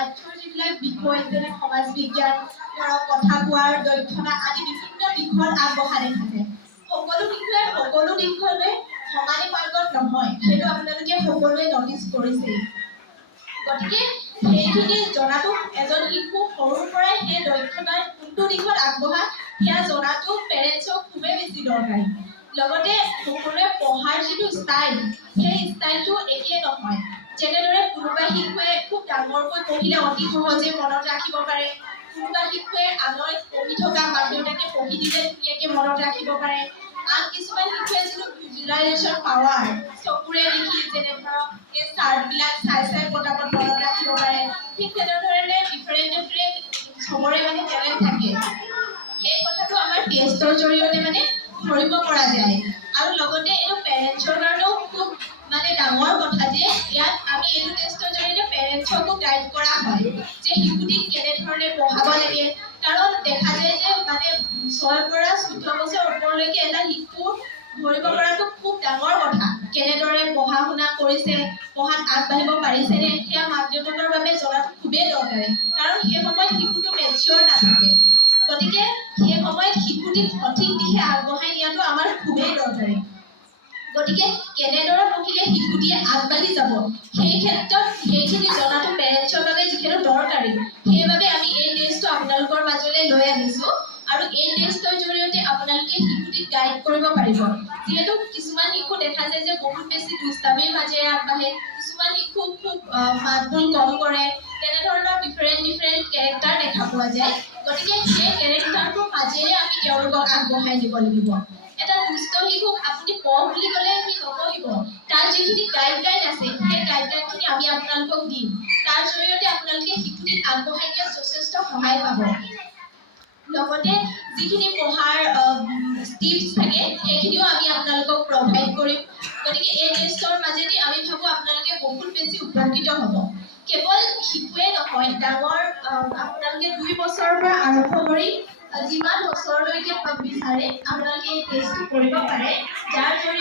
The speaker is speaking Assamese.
পাঠ্যৰ যিবিলাক বিষয় যেনে সমাজ বিজ্ঞান, ধৰক কথা কোৱাৰ দক্ষতা আদি বিভিন্ন দিশত আগবঢ়া দেখা যায়। সকলো শিশুৱে সকলো দিশলৈ সমানে পাৰ্গত নহয়, সেইটো আপোনালোকে সকলোৱে নটিচ কৰিছেই। গতিকে সেইখিনি জনাটো এজন শিশু সৰুৰ পৰাই সেই দক্ষতাৰ কোনটো দিশত আগবঢ়া সেয়া জনাটো পেৰেণ্টছক খুবেই বেছি দৰকাৰী। লগতে সকলোৱে পঢ়াৰ যিটো ষ্টাইল, সেই ষ্টাইলটো একেই নহয়। যেনেদৰে কোনোবা শিশুৱে খুব ডাঙৰকৈ পঢ়িলে অতি সহজে মনত ৰাখিব পাৰে, কোনোবা শিশুৱে আনৰ পঢ়ি থকা মাক দেউতাকে পঢ়ি দিলে ধুনীয়াকৈ মনত ৰাখিব পাৰে, আন কিছুমান শিশুৱে যিটো ভিজুৱেলাইজেশ্যন পাৱাৰ, চকুৰে দেখি যেনে ধৰক এই চাৰ্টবিলাক চাই চাই পটাপট মনত ৰাখিব পাৰে। ঠিক তেনেধৰণে ডিফাৰেণ্ট চবৰে টেলেণ্ট থাকে। সেই কথাটো আমাৰ টেষ্টৰ জৰিয়তে ধৰিব পৰা যায়। আৰু লগতে এইটো পেৰেণ্টছৰ কাৰণেও খুব ডাঙৰ কথা যে ইয়াত আমি এইটো টেষ্টৰ জৰিয়তে পেৰেণ্টছকো গাইড কৰা হয় যে শিশুটিক কেনেধৰণে পঢ়াব লাগে। কাৰণ দেখা যায় যে 6ৰ পৰা 14 বছৰ ওপৰলৈকে এটা শিশু ধৰিব পৰাটো খুব ডাঙৰ কথা। কেনেদৰে পঢ়া শুনা কৰিছে, পঢ়াত আগবাঢ়িব পাৰিছেনে, সেয়া মাক দেউতাকৰ বাবে জনাটো খুবেই দৰকাৰী। কাৰণ সেই সময়ত শিশুটো মেচিয়ৰ নাথাকে। গতিকে সেই সময়ত শিশুটিক সঠিক দিশে আগবঢ়াই নিয়াটো আমাৰ খুবেই দৰকাৰী। গতিকে কেনেদৰে পঢ়িলে শিশুটিয়ে আগবাঢ়ি যাব, সেই ক্ষেত্ৰত সেইখিনি জনাটো পেৰেণ্টছৰ বাবে যিহেতু দৰকাৰী, সেইবাবে আমি এই টেষ্টটো আপোনালোকৰ মাজলৈ লৈ আহিছোঁ। আৰু এই টেষ্টৰ জৰিয়তে আপোনালোকে শিশুটিক গাইড কৰিব পাৰিব। যিহেতু কিছুমান শিশু দেখা যায় যে বহুত বেছি দুষ্টামিৰ মাজেৰে আগবাঢ়ে, কিছুমান শিশু খুব মাতবোল কম কৰে, তেনেধৰণৰ ডিফাৰেণ্ট কেৰেক্টাৰ দেখা পোৱা যায়। গতিকে সেই কেৰেক্টাৰটোৰ মাজেৰে আমি তেওঁলোকক আগবঢ়াই নিব লাগিব। এটা দুষ্ট শিশুক আপুনি পঢ় বুলি ক'লে সি নপঢ়িব। তাৰ যিখিনি গাইডলাইন আছে, সেই গাইডলাইনখিনি আমি আপোনালোকক দিম। তাৰ জৰিয়তে আপোনালোকে শিশুটিক আগবঢ়াই দিয়াত যথেষ্ট সহায় পাব। লগতে যিখিনি পঢ়াৰ টিপছ থাকে, সেইখিনিও আমি আপোনালোকক প্ৰভাইড কৰিম। গতিকে এই টেষ্টৰ মাজেদি আমি ভাবোঁ আপোনালোকে বহুত বেছি উপকৃত হ'ব। কেৱল শিশুৱে নহয়, ডাঙৰ আপোনালোকে 2 বছৰৰ পৰা আৰম্ভ কৰি যিমান বছৰলৈকে বিচাৰে আপোনালোকে এই টেষ্টটো কৰিব পাৰে, যাৰ জৰিয়তে